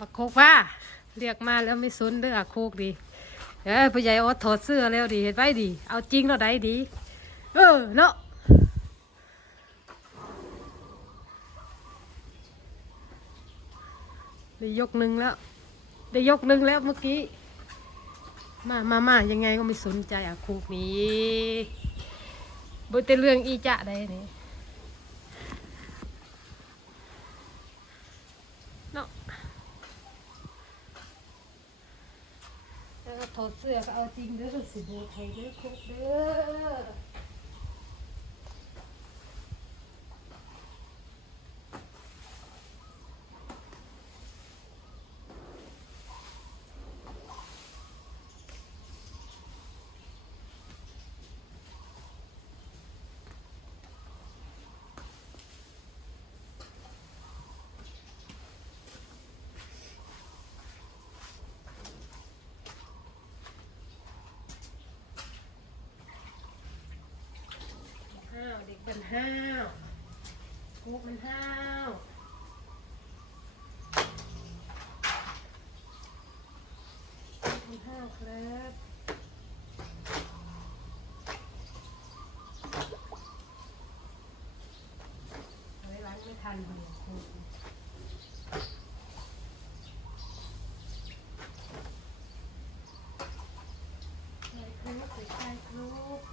บักโคกว่าเรียกมาแล้วไม่สนเด้ออะโคกดีเอ้ยผู้ใหญ่อดถอดเสื้อแล้วดีเห็นไว้ดี เอาจริงเนาได้ดี เออเนาะได้ยกหนึ่งแล้ว ได้ยกหนึ่งแล้วเมื่อกี้ มามามายังไงก็ไม่สนใจอะโคกนี้บ่แต่เรื่องอีจะได้นาะ แล้วก็ ถอดเสื้อก็เอาจริงเด้อสิโบไทยเด้อคุกเด้อ มันห้าวคุกมันห้าวมันห้าวครับไว้ล้างไม่ทันเลยคุก ใส่ครูใส่ชายครู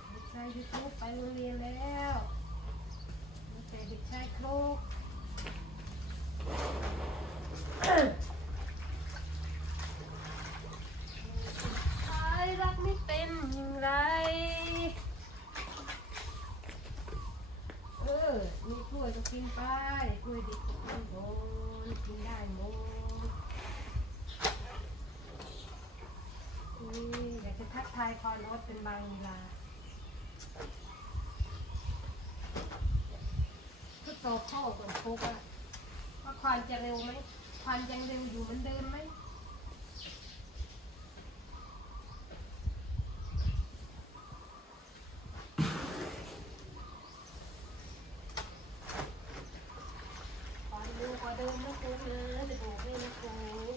เด็กชายยูทูบไปโรงเรียนแล้วใส่เด็กชายครูไอ้รักไม่เป็นอย่างไร เออ มีกล้วยก็กิน ไปกล้วยดิบก็กินหมดกินได้หมดนี่อยากจะทักทายคอนอสเป็นบางเวลาทดสอบพ่อก่อนโคกว่าว่าควานจะเร็วไหมควานยังเร็วอยู่เหมือนเดิมไหมควานเร็วกว่าเดิมนะโคกนะจะบอกให้นะโค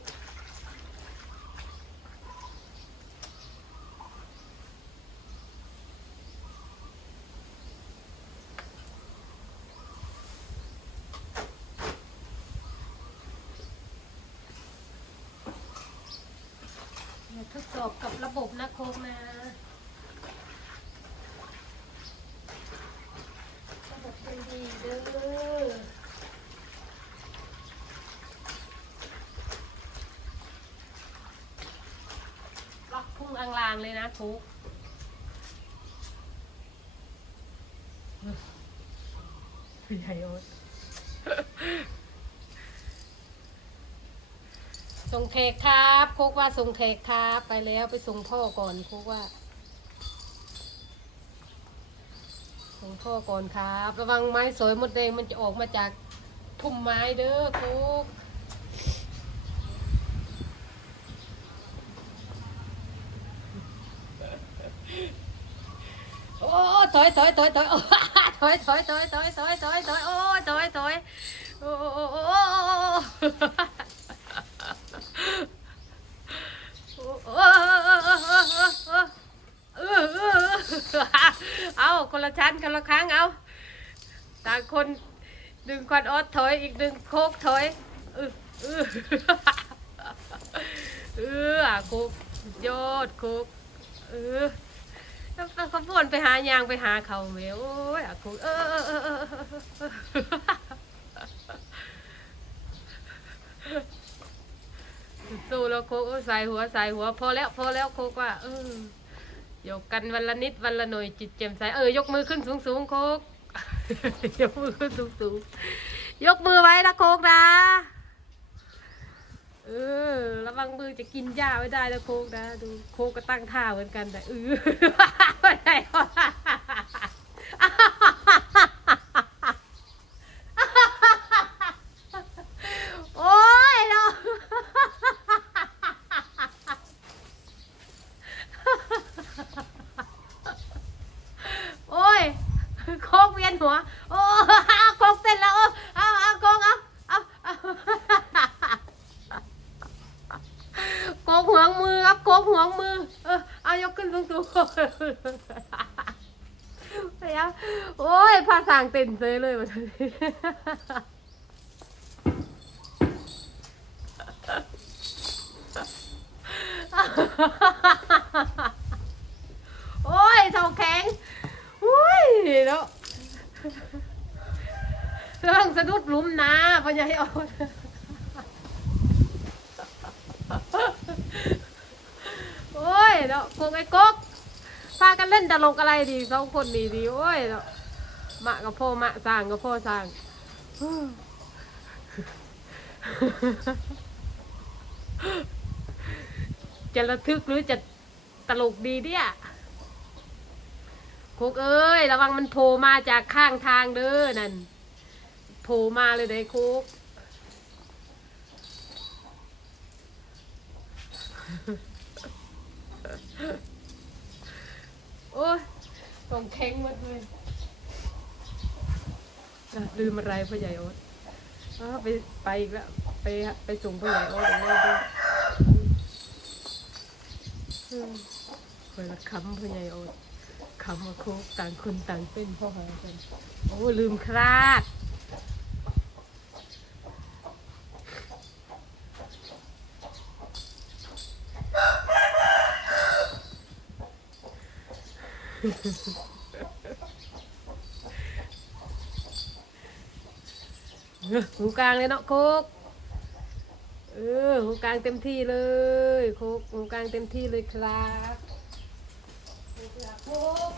ก อย่า ทดสอบกับระบบนะโคกนะระบบเป็นดีเด้อล็อกพุ่งอังลางเลยนะโคกใหญ่โอ๊ต ส่งเทคครับคุกว่าส่งเทคครับ ไปแล้วไปส่งพ่อก่อนคุกว่า ส่งพ่อก่อนครับ ระวังไม้สอยมดแดงมันจะออกมาจากพุ่มไม้เด้อคุกโอ้ถอยถอยถอยถอยโอ้ถอยถอยถอยถอยถอยถอยถอยโอ้ถอยถอยโอ้โอ้โอ้โอ้ เอาคนละชั้นคนละครั้งเอาต่างคนดึงควันออดถอยอีกดึงโคกถอยเออเออเอออะโคกยอดโคกเออแล้วเขาพ่นไปหายางไปหาเขาแมวโอ้ยอะโคกเออเออเออเออเออสู้แล้วโคกใส่หัวใส่หัว พอแล้วพอแล้วโคกว่าเออ ยกกันวันละนิดวันละหน่อยจิตแจ่มใสเออยกมือขึ้นสูงสูงโคกยกมือขึ้นสูงสูงยกมือไว้นะโคกนะเออระวังมือจะกินหญ้าไม่ได้นะโคกนะดูโคกก็ตั้งท่าเหมือนกันแต่เออไม่ได้วะ โอ้ยเนาะ โอ้ยโคกเวียนหัว โอ้โคกเสร็จแล้ว เอาเอาโคกเอาเอาเอา พยายามโอ้ยพาสางเต็นเซยเลยวันนี้โอ้ยเท้าแข็งโอ้ยแล้วเรื่องสะดุดลุมนาพญายออนโอ้ยแล้วกกไอ้กก พากันเล่นตลกอะไรดีสองคนดีดีโอ้ยมะกับพ่อมะสร้างกับพ่อสร้างจะระทึกหรือจะตลกดีเนี่ยโคกเอ้ย ระวังมันโผล่มาจากข้างทางเด้อนั่นโผล่มาเลยเด้โคก โอ้ยต้องแข็งหมดเลยอะลืมอะไรพ่อใหญ่โอ๊ตอ้าวไปไปอีกแล้วไปไปส่งพ่อใหญ่โอ๊ตอีกแล้วด้วยเวลาคำพ่อใหญ่โอดคำว่าโคกต่างคนต่างเป็นพ่อหากันโอ้ลืมคลาด หูกลางเลยเนาะโคกเออหูกลางเต็มที่เลยโคกหูกลางเต็มที่เลยครับโคก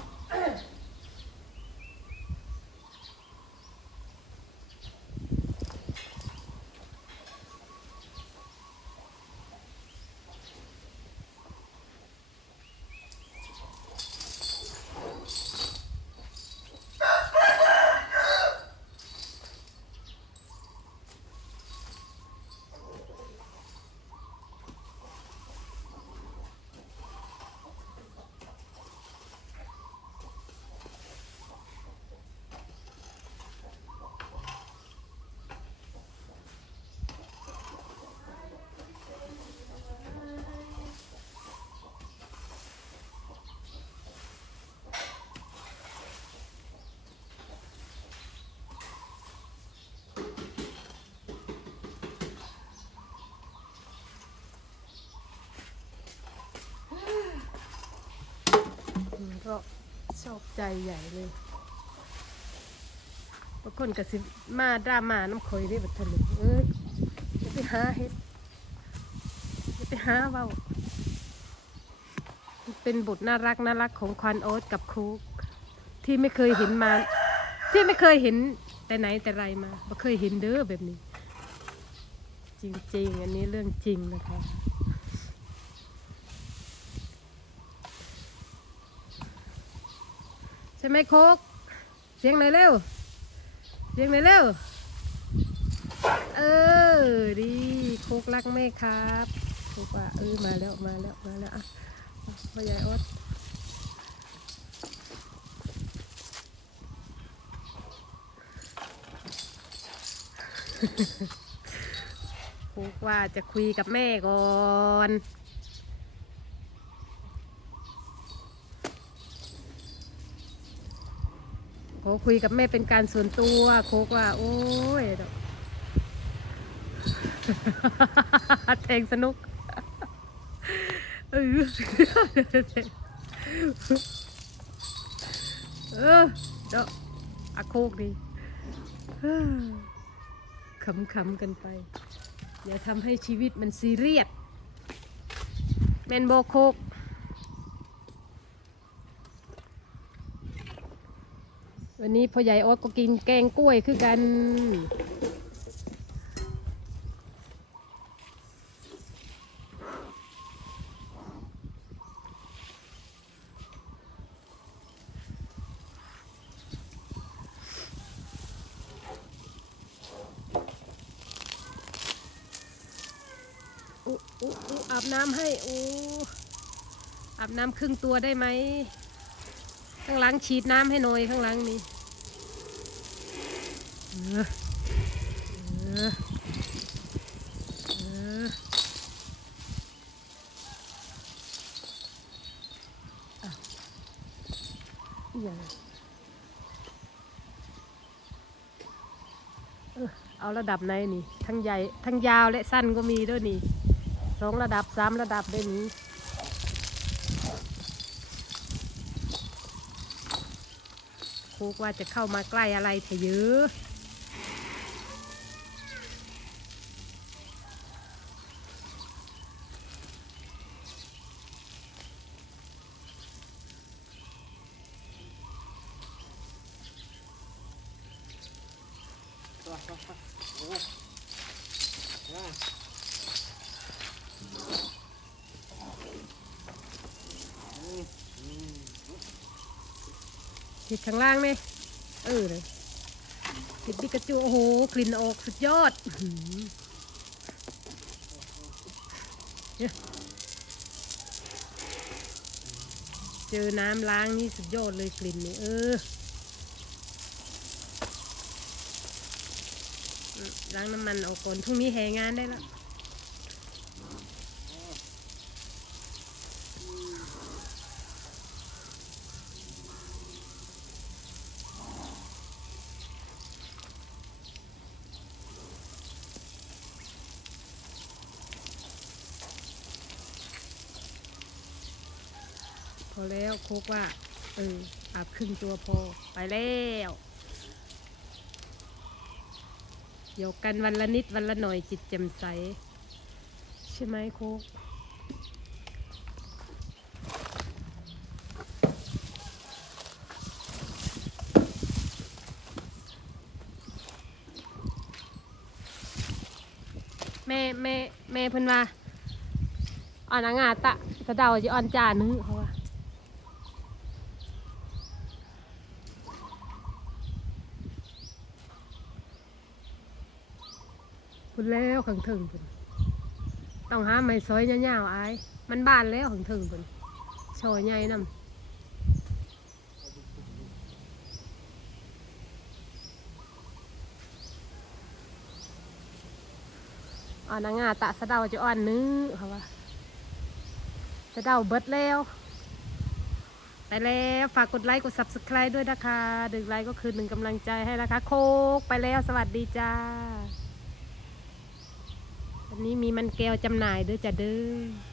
มันก็ ชอบใจใหญ่เลยบางคนก็สิมาดราม่าน้ำคอยได้บัดทะลุเอ้ยจะไปหาเฮ็ดจะไปหาเว้าเป็นบทน่ารักน่ารักของควันโอ๊ตกับคุกที่ไม่เคยเห็นมา ที่ไม่เคยเห็นแต่ไหนแต่ไรมาไม่เคยเห็นเด้อแบบนี้ จริงๆ อันนี้เรื่องจริงนะคะ ช่ไหมโคก เสียงไหนเร็ว เสียงไหนเร็ว เออ ดี โคกรักแม่ครับโคกว่าเออ มาแล้ว มาแล้ว มาแล้วอะพ่อใหญ่อดโคกว่าจะคุยกับแม่ก่อน โคกคุยกับแม่เป็นการส่วนตัวโคกว่า โอ้ยแทงสนุกเออเออเดอกอะโคกดีขำๆกันไป อย่าทำให้ชีวิตมันซีเรียสแมนโบโคก วันนี้พ่อใหญ่โอ๊ตก็กินแกงกล้วยคือกันอุ๊อุ๊อุ๊อาบน้ำให้อ้อาบน้ำครึ่งตัวได้ไหม ข้างหลังฉีดน้ำให้หน่อยข้างหลังนี่เออเออเออเอาระดับไหนนี่ ทั้งใหญ่ ทั้งยาวและสั้นก็มีด้วยนี่สองระดับสามระดับได้นี้ คกว่าจะเข้ามาใกล้อะไรเถอะเยอะ ตัวตัวตัวโอ้อ่า เห็ดข้างล่างเนี่ยเออเลยเห็ดปิกาจู โอ้โห กลิ่นออกสุดยอดเจอน้ำล้างนี่สุดยอดเลยกลิ่นนี่เออ ล้างน้ำมันออกก่อนพรุ่งนี้แหงานได้แล้ว แล้วโคกว่า เอออาบครึ่งตัวพอไปแล้วเดี๋ยวกันวันละนิดวันละหน่อยจิตแจ่มใส ใช่ไหมโคกแม่แม่แม่เพิ่นว่าอ่อนางาตะสะเดาจะอ่อนจานึงเขาว่า พุ่นแล้วขังถึงพุ่นต้องหาไม้ซอยยาวๆอายมันบานแล้วขังถึงพุ่นซอยใหญ่นำอ่อนงาตะสะเดาจะอ่อนนึงเขาว่าสะเดาเบิดแล้วไปแล้วฝากกดไลค์กด subscribe ด้วยนะคะดึงไลค์ก็คือหนึ่งกำลังใจให้นะคะ โคกไปแล้วสวัสดีจ้า นี้มีมันแก้วจำหน่ายเด้อจ้ะเด้อ